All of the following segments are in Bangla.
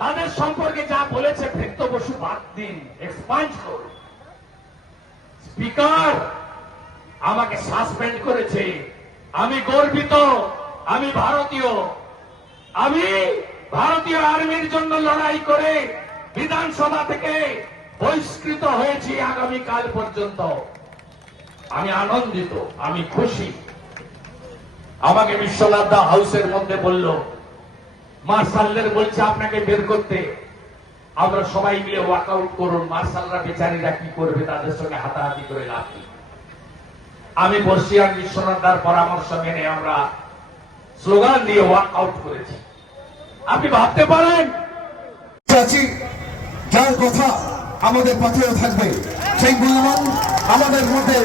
তাদের সম্পর্কে যা বলেছে ভেক্ত বসু বাদ দিন এক্সপাঞ্জ করুন। স্পিকার আমাকে সাসপেন্ড করেছে। আমি গর্বিত, আমি ভারতীয়। আমি ভারতীয় আর্মির জন্য লড়াই করে বিধানসভা থেকে বহিষ্কৃত হয়েছি আগামীকাল পর্যন্ত। আমি আনন্দিত, আমি খুশি। আমাকে বিশ্বনাথ দা হাউসের মধ্যে বলল, মার্শালদের বলছে আপনাকে বের করতে। আমরা সবাই মিলে ওয়ার্কআউট করুন, মার্শালরা বেচারীরা কি করবে তাদের সঙ্গে হাতাহাতি করে লাভ? আমি বর্ষিয়ান বিশ্বনাথ দার পরামর্শ মেনে আমরা স্লোগান দিয়ে ওয়ার্কআউট করেছি। আপনি ভাবতে পারেন? যার কথা আমাদের পথেও থাকবে, সেই মূল্যবান আমাদের মধ্যে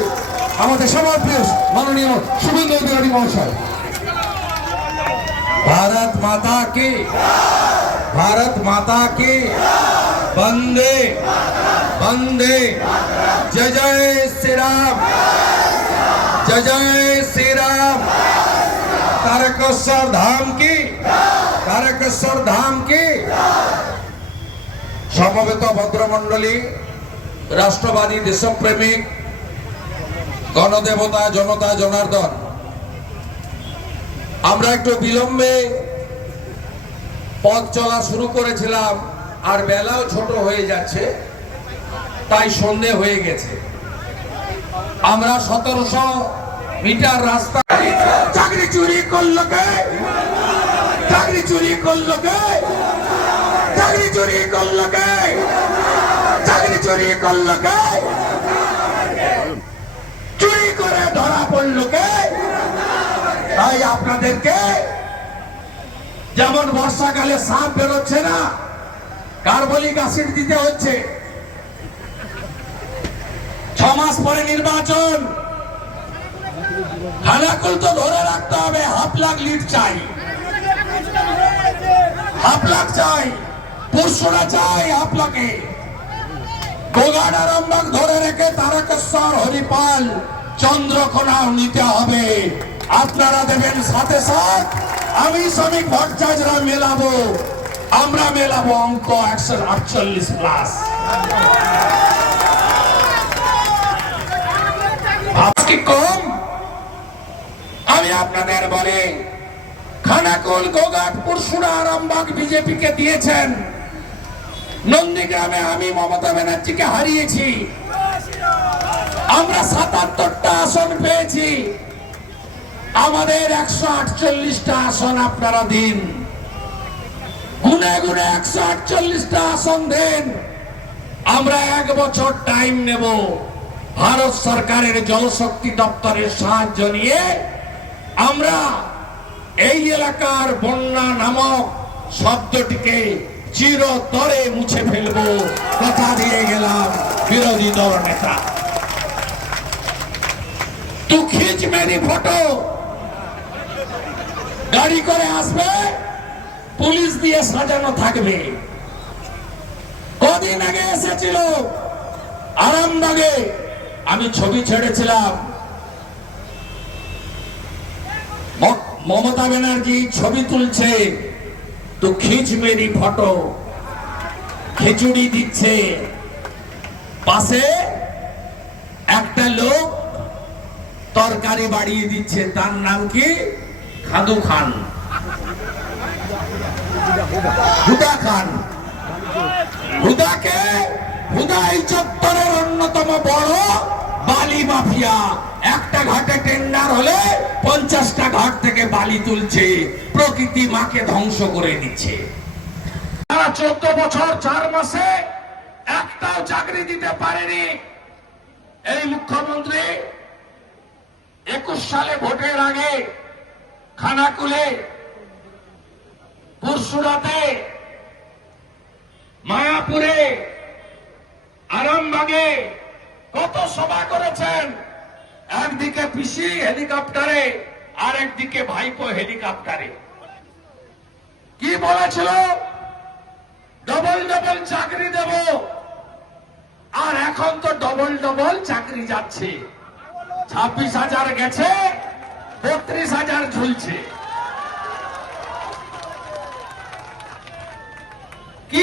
আমাদের সবার প্রিয় মাননীয় শুভেন্দু অধিকারী মহাশয় भारत माता की भारत माता की वंदे वंदे जय जय श्री राम जय जय श्री राम तारकेश्वर धाम की तारकेश्वर धाम की সমবেত ভদ্রমণ্ডলী রাষ্ট্রবাদী দেশপ্রেমিক গণদেবতা, জনতা, জনার্দন। আমরা একটু বিলম্বে পথ চলা শুরু করেছিলাম, আর বেলাও ছোট হয়ে যাচ্ছে, তাই সন্ধে হয়ে গেছে। আমরা সতেরোশো মিটার রাস্তা চাকরি চুরি করল চাকরি চুরি করল চাকরি চুরি করল চাকরি চুরি করল কে চুরি করে পড়ল কে? তাই আপনাদেরকে যেমন বর্ষাকালে সাপ বেরোচ্ছে না, কার্বলিক অ্যাসিড দিতে হচ্ছে। ছ মাস পরে নির্বাচন। খানাকুল তো ধরে রাখতে হবে, হাফ লাখ লিড চাই। হাফ লাখ চাই পরশুরা চাই হাফ লাখে। গোগাড় আরম্ভক ধরে রেখে তারকেশ্বর, হরিপাল। চন্দ্রকোনাও নিতে হবে। আপনারা দেবেন সাথে সাথ, আমি শ্রমিক ভট্টাচার্যরা মেলাবো। আমরা মেলাবো অঙ্ক একশো আটচল্লিশ প্লাস কি কম? আমি আপনাদের বলি, খানাকুল গোঘাট পুরসুরা আরামবাগ বিজেপিকে দিয়েছেন। নন্দীগ্রামে আমি মমতা ব্যানার্জিকে হারিয়েছি। আমরা সাতাত্তরটা আসন পেয়েছি। আমাদের একশো আটচল্লিশটা আসন আপনারা দিন। গুনে গুনে একশো আটচল্লিশটা আসন দেন। আমরা এক বছর টাইম নেব। ভারত সরকারের জলশক্তি দপ্তরের সাহায্য নিয়ে আমরা এই এলাকার বন্যা নামক শব্দটিকে চিরতরে মুছে ফেলব। কথা দিয়ে গেলাম বিরোধী দল নেতা। তু খিচ মেরি ফটো গাড়ি করে আসবে পুলিশ দিয়ে সাজানো থাকবে কদিন আগে এসেছিল আরামবাগে আমি ছবি ছেড়েছিলাম। মমতা ব্যানার্জি ছবি তুলছে তো খিচ মেরি ফটো খিচুড়ি দিচ্ছে পাশে একটা লোক তরকারি বাড়িয়ে দিচ্ছে, তার নাম কি? খাদু খান। হুদা খান। হুদাকে হুদা এই চত্বরের অন্যতম বড় বালি মাফিয়া। একটা ঘাটে টেন্ডার হলে পঞ্চাশটা ঘাট থেকে বালি তুলছে, প্রকৃতি মাকে ধ্বংস করে দিচ্ছে। তারা চোদ্দ বছর, চার মাসে একটাও চাকরি দিতে পারেনি। এই মুখ্যমন্ত্রী একুশ সালে ভোটের আগে খানাকুলে পুরসুরাতে মায়াপুরে, আরামবাগে কত সভা করেছেন? একদিকে পিসি হেলিকপ্টারে আর একদিকে ভাইপো হেলিকপ্টারে। কি বলেছিল? ডবল ডবল চাকরি দেব। আর এখন তো ডবল ডবল চাকরি যাচ্ছে। ছাব্বিশ হাজার গেছে বত্রিশ হাজার ঝুলছে। কি